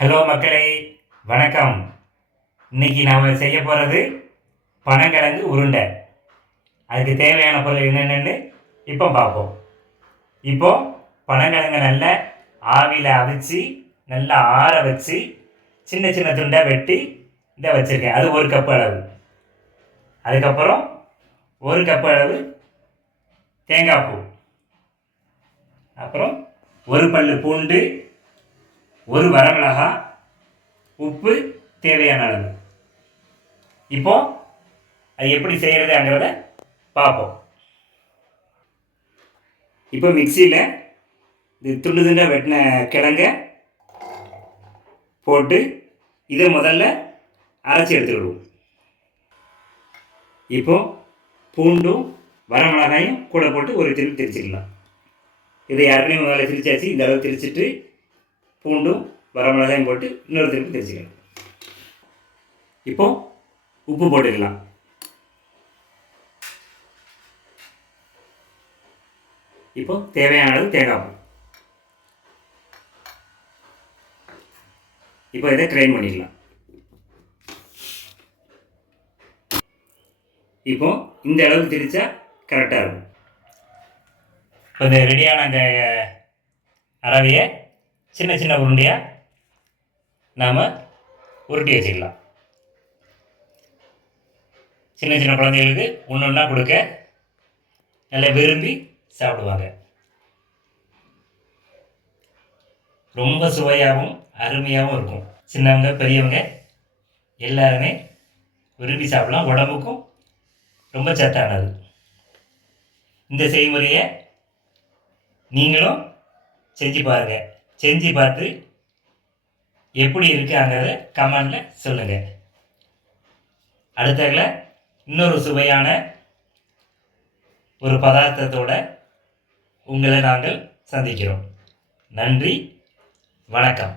Hello மக்களே. வணக்கம். இன்னைக்கு நாம் செய்ய போகிறது பனங்கிழங்கு உருண்டை. அதுக்கு தேவையான பொருள் என்னென்னு இப்போ பார்ப்போம். இப்போ பனங்கிழங்கு நல்லா ஆவியில் அவிச்சு நல்லா ஆற வச்சு சின்ன சின்ன துண்டாக வெட்டி இதை வச்சுருக்கேன். அது ஒரு கப் அளவு. அதுக்கப்புறம் ஒரு கப் அளவு தேங்காய் பூ. அப்புறம் ஒரு பல் பூண்டு ஒரு வரமிளகா உப்பு தேவையான அளவு. இப்போ அது எப்படி செய்கிறதுங்கிறத பார்ப்போம். இப்போ மிக்சியில் இது துண்டு துண்டாக வெட்டின கிழங்க போட்டு இதை முதல்ல அரைச்சி எடுத்துக்கிடுவோம். இப்போ பூண்டும் வரமிளகாயும் கூட போட்டு ஒரு திருப்பி திரிச்சிக்கலாம் இதை யாருமே முதல்ல திரிச்சாச்சு இந்த அளவு திரிச்சிட்டு பூண்டும் வரமிளகாயும் போட்டு இன்னொரு திருப்பி திரிச்சிக்கலாம் இப்போ உப்பு போட்டுக்கலாம். இப்போ தேவையான அளவு தேங்காய் இப்போ இதை கிரைண்ட் பண்ணிக்கலாம். இப்போ இந்த அளவுக்கு திரிச்சா கரெக்டாக இருக்கும். இப்போ இந்த ரெடியான அந்த அரவியை சின்ன சின்ன உருண்டையாக நாம் உருட்டி வச்சுக்கலாம் சின்ன சின்ன குழந்தைகளுக்கு ஒன்று ஒன்றா கொடுக்க நல்லா விரும்பி சாப்பிடுவாங்க. ரொம்ப சுவையாகவும் அருமையாகவும் இருக்கும். சின்னவங்க பெரியவங்க எல்லாருமே விரும்பி சாப்பிடலாம். உடம்புக்கும் ரொம்ப சத்தானது. இந்த செய்முறையை நீங்களும் செஞ்சு பாருங்கள் செஞ்சு பார்த்து எப்படி இருக்காங்கிறத கமெண்டில் சொல்லுங்கள் அடுத்ததில் இன்னொரு சுவையான ஒரு பதார்த்தத்தோட உங்களை நாங்கள் சந்திக்கிறோம். நன்றி வணக்கம்.